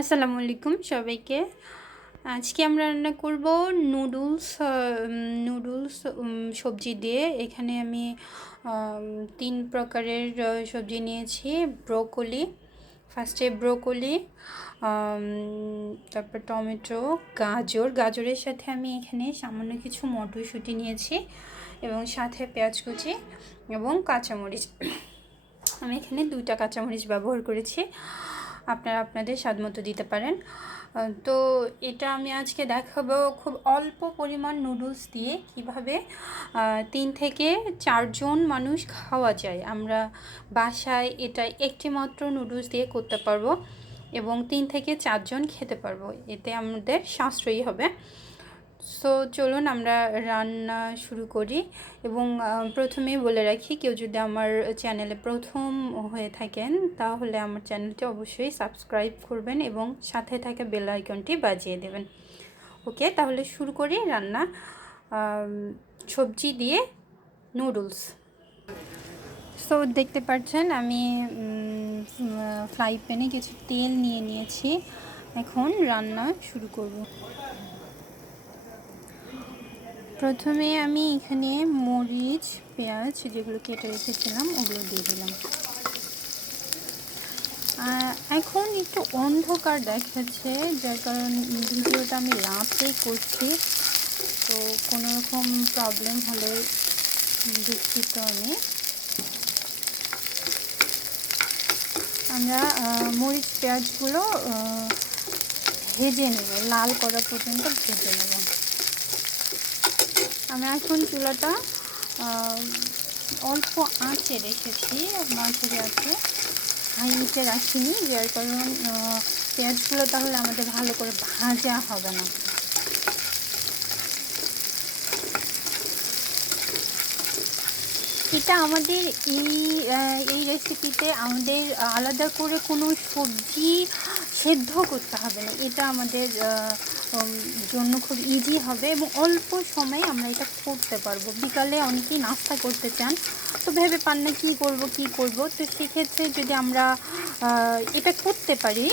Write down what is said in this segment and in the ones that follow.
আসসালামু আলাইকুম সবাইকে। আজকে আমরা রান্না করব নুডলস সবজি দিয়ে। এখানে আমি 3 প্রকারের সবজি নিয়েছি। ব্রোকলি, ফার্স্টে ব্রোকলি, তারপর টমেটো, গাজরের সাথে আমি এখানে সামান্য কিছু মটরশুঁটি নিয়েছি এবং সাথে পেঁয়াজ কুচি এবং কাঁচামরিচ। আমি এখানে 2টা কাঁচামরিচ ব্যবহার করেছি, আপনারা আপনাদের স্বাদ মতো দিতে পারেন। তো এটা আমি আজকে দেখাবো খুব অল্প পরিমাণ নুডলস দিয়ে কিভাবে 3 থেকে 4 জন মানুষ খাওয়া যায়। আমরা বাসায় এটা একটি মাত্র নুডলস দিয়ে করতে পারবো এবং 3 থেকে 4 জন খেতে পারবো, এতে আমাদের সাশ্রয়ী হবে। সো চলুন আমরা রান্না শুরু করি। এবং প্রথমেই বলে রাখি, কেউ যদি আমার চ্যানেলে প্রথম হয়ে থাকেন তাহলে আমার চ্যানেলটি অবশ্যই সাবস্ক্রাইব করবেন এবং সাথে থাকা বেল আইকনটি বাজিয়ে দেবেন। ওকে, তাহলে শুরু করি রান্না। সবজি দিয়ে নুডলস। সো দেখতে পাচ্ছেন আমি ফ্রাই প্যানে কিছু তেল নিয়ে নিয়েছি। এখন রান্না শুরু করব। প্রথমে আমি এখানে মরিচ, পেঁয়াজ যেগুলো কেটে রেখেছিলাম ওগুলো দিয়ে দিলাম। এখন একটু অন্ধকার দেখাচ্ছে, যার কারণ ভিডিওটা আমি রাতে করছি, তো কোনো রকম প্রবলেম হলে দুঃখিত আমি। আমরা মরিচ পেঁয়াজগুলো ভেজে নেব, লাল করা পর্যন্ত ভেজে নেব। আমি এখন চুলাটা অল্প আঁচে রেখেছি, মাঝারি আঁচে, হাইতে রাখিনি, যার কারণ পেঁয়াজগুলো তাহলে আমাদের ভালো করে ভাজা হবে না। এটা আমাদের এই রেসিপিতে আমাদের আলাদা করে কোনো সবজি সেদ্ধ করতে হবে না। এটা আমাদের জন্য খুব ইজি হবে এবং অল্প সময়ে আমরা এটা করতে পারবো। বিকালে অনেকেই নাস্তা করতে চান, তো ভেবে পান না কী করব। তো সেক্ষেত্রে যদি আমরা এটা করতে পারি,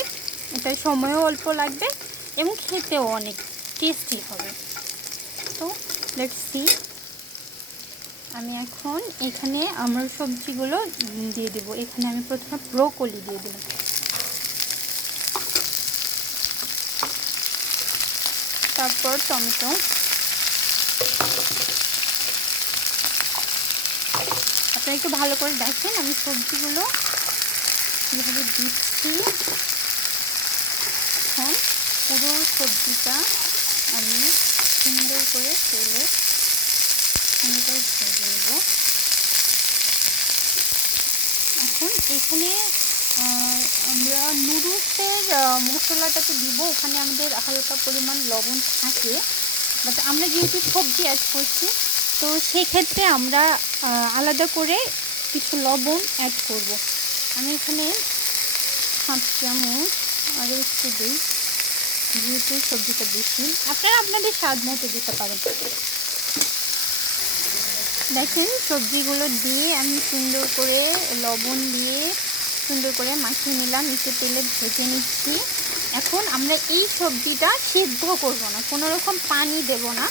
এটা সময়ও অল্প লাগবে এবং খেতেও অনেক টেস্টি হবে। তো লেটস সি। আমি এখন এখানে আমার সবজিগুলো দিয়ে দেবো। এখানে আমি প্রথমে ব্রোকলি দিয়ে দিলাম, তারপর টমেটো, আপনারা একটু ভালো করে দেখেন আমি সবজিগুলো কীভাবে দিচ্ছি। এখন পুরো সবজিটা আমি সুন্দর করে তেলে সুন্দর করে ভেজে নেব। এখন এখানে আমরা নুডলসের মশলাটা তো দিব, ওখানে আমাদের হালকা পরিমাণ লবণ থাকে, বাট আমরা যেহেতু সবজি অ্যাড করছি তো সেক্ষেত্রে আমরা আলাদা করে কিছু লবণ অ্যাড করব। আমি এখানে 7 চামচ আরও একটু দিই, যেহেতু সবজিটা বেশি, আপনারা আপনাদের স্বাদ মতো দিতে পারেন। দেখেন সবজিগুলো দিয়ে আমি সুন্দর করে লবণ দিয়ে সুন্দর করে মাখিয়ে নিলাম, একটু তেলে ভেজে নিচ্ছি। এখন আমরা এই সবজিটা সিদ্ধ করব না, কোনো রকম পানি দেব না,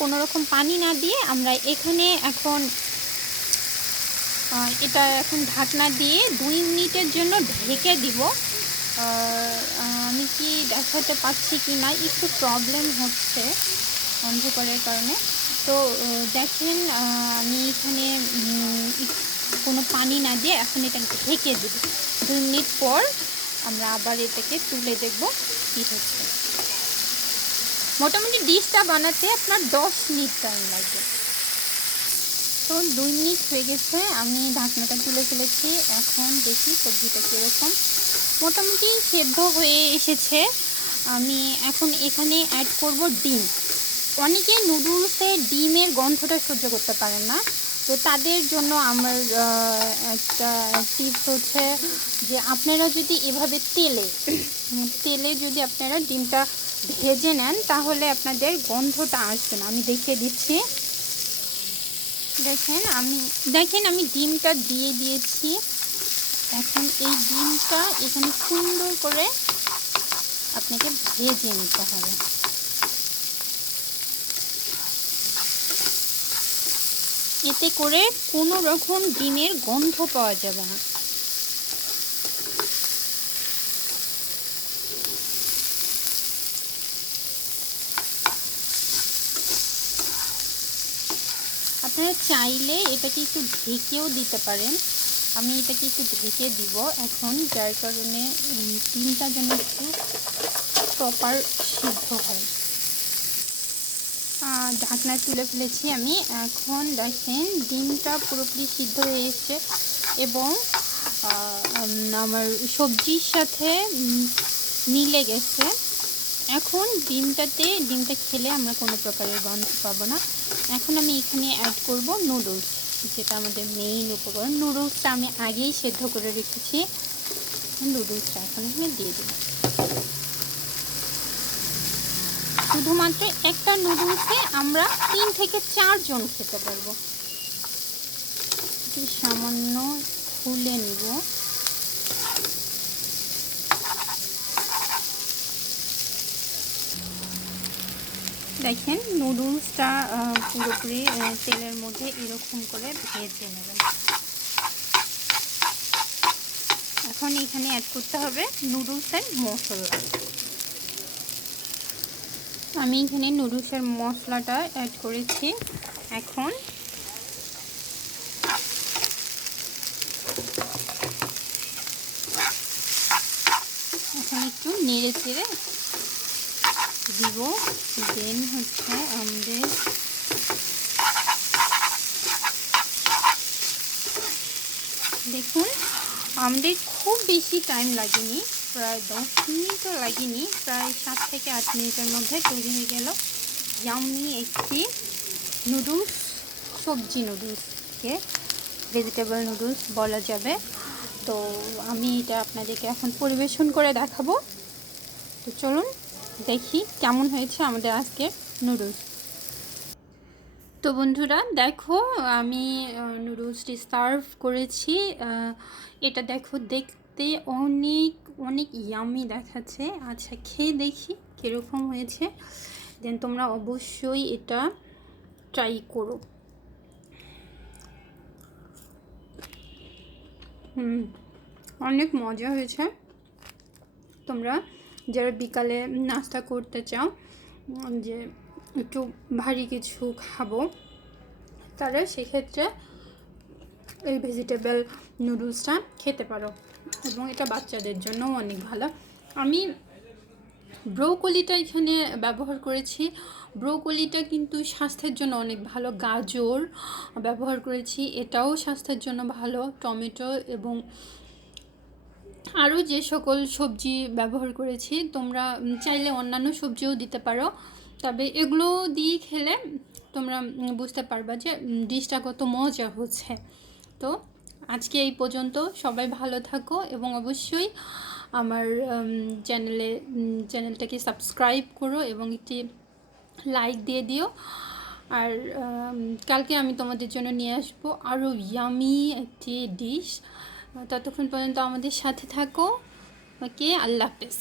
কোনো রকম পানি না দিয়ে আমরা এখানে এখন এটা এখন ঢাকনা দিয়ে 2 মিনিটের জন্য ঢেকে দিব। আমি কি দেখাতে পাচ্ছি কি না, একটু প্রবলেম হচ্ছে অন্ধকারের কারণে। তো দেখেন আমি এখানে কোনো পানি না দিয়ে এখন এটা ঢেকে দেব। 2 মিনিট পর আমরা আবার এটাকে তুলে দেখব কী হচ্ছে। মোটামুটি ডিশটা বানাতে আপনার 10 মিনিট টাইম লাগবে। তো 2 মিনিট হয়ে গেছে, আমি ঢাকনাটা তুলে ফেলেছি। এখন দেখি সবজিটা কীরকম, মোটামুটি সেদ্ধ হয়ে এসেছে। আমি এখন এখানে অ্যাড করব ডিম। অনেকে নুডলসে ডিমের গন্ধটা সহ্য করতে পারেন না, তো তাদের জন্য আমার একটা টিপস হচ্ছে যে আপনারা যদি এভাবে তেলে যদি আপনারা ডিমটা ভেজে নেন তাহলে আপনাদের গন্ধটা আসবে না। আমি দেখিয়ে দিচ্ছি। দেখেন আমি ডিমটা দিয়ে দিয়েছি। এখন এই ডিমটা এখানে সুন্দর করে আপনাকে ভেজে নিতে হবে। এতে করে কোনো রকম ডিমের গন্ধ পাওয়া যাবে না। আপনারা চাইলে এটাকে একটু ঢেকেও দিতে পারেন। আমি এটাকে একটু ঢেকে দিব এখন, যার কারণে ডিমটা যেন একটু প্রপার সিদ্ধ হয়। ঢাকনা তুলে ফেলেছি আমি। এখন দেখেন ডিমটা পুরোপুরি সিদ্ধ হয়ে এসছে এবং আমার সবজির সাথে মিলে গেছে। এখন ডিমটা খেলে আমরা কোনো প্রকারের গন্ধ পাবো না। এখন আমি এখানে অ্যাড করব নুডলস, যেটা আমাদের মেইন উপকরণ। নুডলসটা আমি আগেই সেদ্ধ করে রেখেছি। নুডলসটা এখন এখানে দিয়ে দেব। শুধুমাত্র একটা নুডলসে আমরা 3 থেকে 4 জন খেতে পারবো। সামান্য খুলে নিব। দেখেন নুডলসটা পুরোপুরি তেলের মধ্যে এরকম করে ভেজে নেবেন। এখন এখানে অ্যাড করতে হবে নুডলসের মশলা। আমি এখানে নুডলসের মশলাটা অ্যাড করেছি। এখন একটু নেড়ে চেড়ে দিব। দেন হচ্ছে আমাদের দেখুন আমাদের খুব বেশি টাইম লাগেনি, প্রায় 10 মিনিটও লাগেনি, প্রায় 7 থেকে 8 মিনিটের মধ্যে তৈরি হয়ে গেল ইয়াম্মি একটি নুডলস। সবজি নুডলসকে ভেজিটেবল নুডলস বলা যাবে। তো আমি এটা আপনাদেরকে এখন পরিবেশন করে দেখাবো। তো চলুন দেখি কেমন হয়েছে আমাদের আজকে নুডলস। তো বন্ধুরা দেখো আমি নুডলসটি সার্ভ করেছি। এটা দেখো দেখতে অনেক অনেক ইয়ামি দেখাচ্ছে। আচ্ছা খেয়ে দেখি কীরকম হয়েছে, দেন তোমরা অবশ্যই এটা ট্রাই করো। অনেক মজা হয়েছে। তোমরা যারা বিকালে নাস্তা করতে চাও, যে একটু ভারী কিছু খাবো, তারা সেক্ষেত্রে এই ভেজিটেবল নুডলসটা খেতে পারো এবং এটা বাচ্চাদের জন্যও অনেক ভালো। আমি ব্রোকলিটা এখানে ব্যবহার করেছি। ব্রোকলিটা কিন্তু স্বাস্থ্যের জন্য অনেক ভালো। গাজর ব্যবহার করেছি, এটাও স্বাস্থ্যের জন্য ভালো। টমেটো এবং আরও যে সকল সবজি ব্যবহার করেছি, তোমরা চাইলে অন্যান্য সবজিও দিতে পারো। তবে এগুলো দিয়ে খেলে তোমরা বুঝতে পারবা যে ডিশটা কত মজা হচ্ছে। তো আজকে এই পর্যন্ত। সবাই ভালো থাকো এবং অবশ্যই আমার চ্যানেলটাকে সাবস্ক্রাইব করো এবং একটি লাইক দিয়ে দিও। আর কালকে আমি তোমাদের জন্য নিয়ে আসবো আরও ইয়ামি একটি ডিশ। ততক্ষণ পর্যন্ত আমাদের সাথে থাকো। ওকে, আল্লাহ হাফেজ।